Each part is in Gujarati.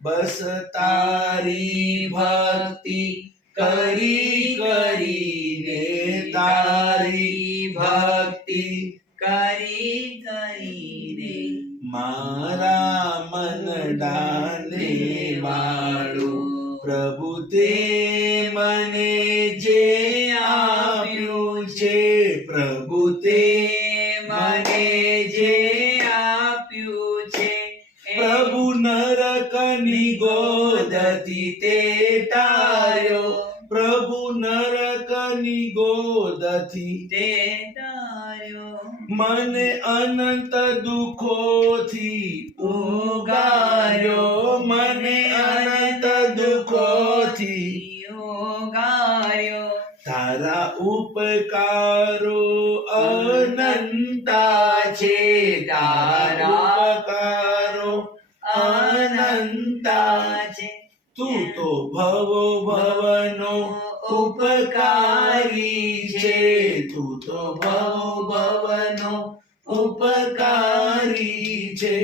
બસ તારી ભક્તિ કરી કરીને, તારી ભક્તિ કરી કરીને મારા મનડાને વાળું. પ્રભુ તે મને જે આપ્યું છે, પ્રભુ તે મને જે આપ્યું છે, પ્રભુ નરકની ગોદથી તે તાર્યો, પ્રભુ નરકની ગોદથી તે તાર્યો. મને અનંત દુઃખોથી ઉગાર્યો, મને અનંત દુઃખોથી ઉગાર્યો. તારા ઉપકારો અનંતા છે, તારા ઉપકારો અનંતા છે. તું તો ભવો ભવનો ઉપકારી છે, તું તો ભવો ભવનો ઉપકારી છે.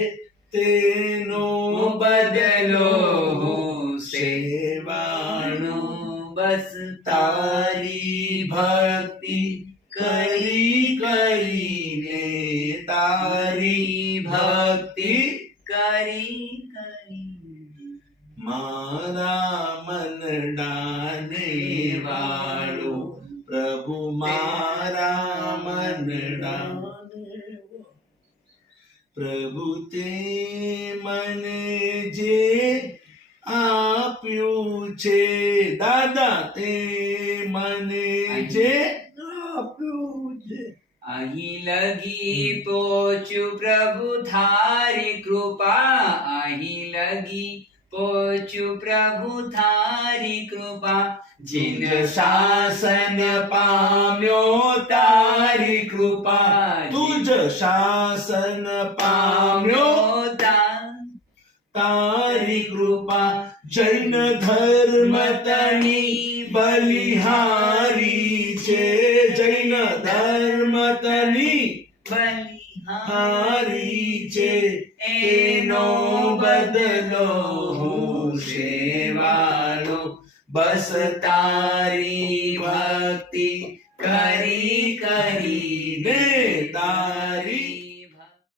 તેનો બદલો હું સેવાણું. બસ તારી ભક્તિ કરી કરીને, તારી ભક્તિ કરી કરી મારા મનડાને વાળું. પ્રભુ મારા મનડાને, પ્રભુ તે મને જે આપ્યું છે, દાદા તે મને જે આપ્યું છે. અહીં લગી પહોંચ્યું પ્રભુ થારી કૃપા, અહીં લગી પહોંચ્યું પ્રભુ થારી કૃપા. જીન શાસન પામ્યો તારી કૃપા, તુજ શાસન પામ્યો તારી કૃપા. જૈન ધર્મ તની બલિહારી છે, જૈન ધર્મ તની બલિહારી છે. એનો બદલો હું સેવાળો, બસ તારી ભક્તિ કરી કરી